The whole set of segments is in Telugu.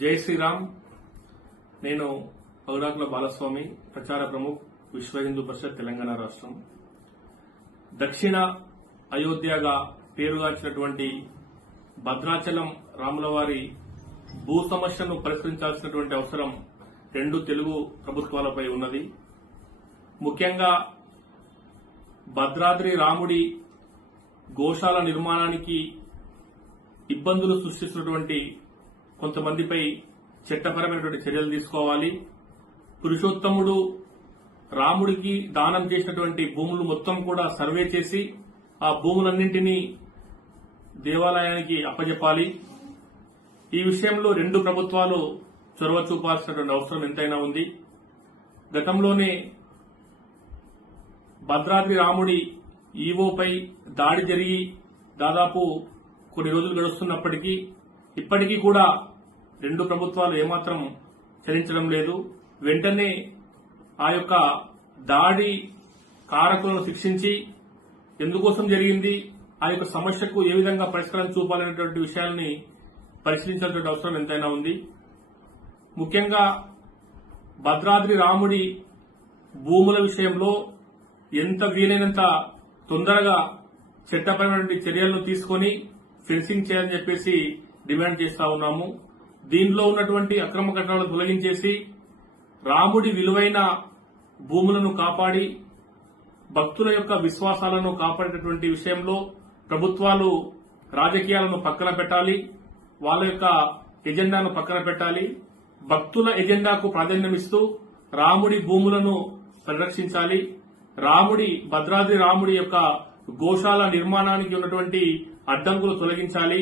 జై శ్రీరామ్. నేను పౌరాకుల బాలస్వామి, ప్రచార ప్రముఖ్, విశ్వ హిందూ పరిషత్ తెలంగాణ రాష్ట్రం. దక్షిణ అయోధ్యగా పేరుగాంచినటువంటి భద్రాచలం రాములవారి భూ సమస్యను పరిష్కరించాల్సినటువంటి అవసరం రెండు తెలుగు ప్రభుత్వాలపై ఉన్నది. ముఖ్యంగా భద్రాద్రి రాముడి గోశాల నిర్మాణానికి ఇబ్బందులు సృష్టిస్తున్నటువంటి కొంతమందిపై చట్టపరమైనటువంటి చర్యలు తీసుకోవాలి. పురుషోత్తముడు రాముడికి దానం చేసినటువంటి భూములు మొత్తం కూడా సర్వే చేసి ఆ భూములన్నింటినీ దేవాలయానికి అప్పజెప్పాలి. ఈ విషయంలో రెండు ప్రభుత్వాలు చొరవ చూపాల్సినటువంటి అవసరం ఎంతైనా ఉంది. గతంలోనే భద్రాద్రి రాముడి ఈవోపై దాడి జరిగి దాదాపు కొన్ని రోజులు గడుస్తున్నప్పటికీ ఇప్పటికీ కూడా రెండు ప్రభుత్వాలు ఏమాత్రం చలించడం లేదు. వెంటనే ఆ యొక్క దాడి కారకులను శిక్షించి ఎందుకోసం జరిగింది, ఆ యొక్క సమస్యకు ఏ విధంగా పరిష్కారం చూపాలనేటువంటి విషయాల్ని పరిశీలించాల్సిన అవసరం ఎంతైనా ఉంది. ముఖ్యంగా భద్రాద్రి రాముడి భూముల విషయంలో ఎంత వీలైనంత తొందరగా చట్టపరమైన చర్యలను తీసుకుని ఫెన్సింగ్ చేయాలని చెప్పేసి డిమాండ్ చేస్తా ఉన్నాము. దీనిలో ఉన్నటువంటి అక్రమ కట్టడాలను తొలగించేసి రాముడి విలువైన భూములను కాపాడి భక్తుల యొక్క విశ్వాసాలను కాపాడేటటువంటి విషయంలో ప్రభుత్వాలు రాజకీయాలను పక్కన పెట్టాలి, వాళ్ళ యొక్క ఎజెండాను పక్కన పెట్టాలి. భక్తుల ఎజెండాకు ప్రాధాన్యమిస్తూ రాముడి భూములను పరిరక్షించాలి. భద్రాద్రి రాముడి యొక్క గోశాల నిర్మాణానికి ఉన్నటువంటి అడ్డంకులు తొలగించాలి.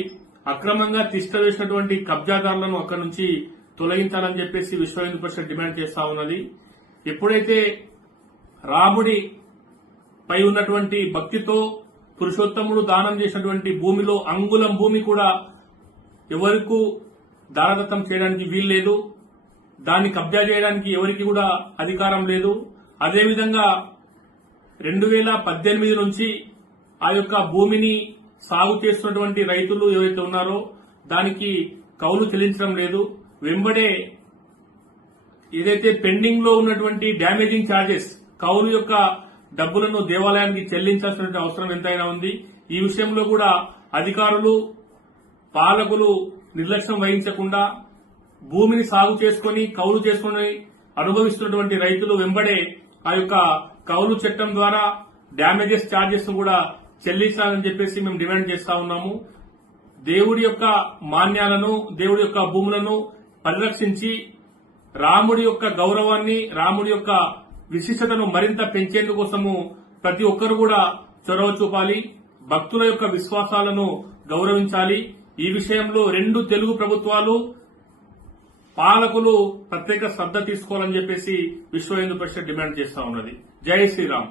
అక్రమంగా తిష్ట వేసినటువంటి కబ్జాదారులను అక్కడి నుంచి తొలగించాలని చెప్పేసి విశ్వ హిందూ పరిషత్ డిమాండ్ చేస్తా ఉన్నది. ఎప్పుడైతే రాముడి పై ఉన్నటువంటి భక్తితో పురుషోత్తముడు దానం చేసినటువంటి భూమిలో అంగుళం భూమి కూడా ఎవరికూ దారదత్తం చేయడానికి వీల్లేదు, దాన్ని కబ్జా చేయడానికి ఎవరికి కూడా అధికారం లేదు. అదేవిధంగా 2018 నుంచి ఆ యొక్క భూమిని సాగు చేస్తున్నటువంటి రైతులు ఎవరైతే ఉన్నారో దానికి కౌలు చెల్లించడం లేదు. వెంబడే ఏదైతే పెండింగ్ లో ఉన్నటువంటి డ్యామేజింగ్ ఛార్జెస్, కౌలు యొక్క డబ్బులను దేవాలయానికి చెల్లించాల్సిన అవసరం ఎంతైనా ఉంది. ఈ విషయంలో కూడా అధికారులు, పాలకులు నిర్లక్ష్యం వహించకుండా భూమిని సాగు చేసుకుని కౌలు చేసుకుని అనుభవిస్తున్నటువంటి రైతులు వెంబడే ఆ యొక్క కౌలు చట్టం ద్వారా డ్యామేజెస్ ఛార్జెస్ కూడా చెల్లించాలని చెప్పేసి మేము డిమాండ్ చేస్తా ఉన్నాము. దేవుడి యొక్క మాన్యాలను, దేవుడి యొక్క భూములను పరిరక్షించి రాముడి యొక్క గౌరవాన్ని, రాముడి యొక్క విశిష్టతను మరింత పెంచేందుకోసము ప్రతి ఒక్కరు కూడా చొరవ చూపాలి. భక్తుల యొక్క విశ్వాసాలను గౌరవించాలి. ఈ విషయంలో రెండు తెలుగు ప్రభుత్వాలు, పాలకులు ప్రత్యేక శ్రద్ధ తీసుకోవాలని చెప్పేసి విశ్వ హిందూ పరిషత్ డిమాండ్ చేస్తా ఉన్నది. జై శ్రీరామ్.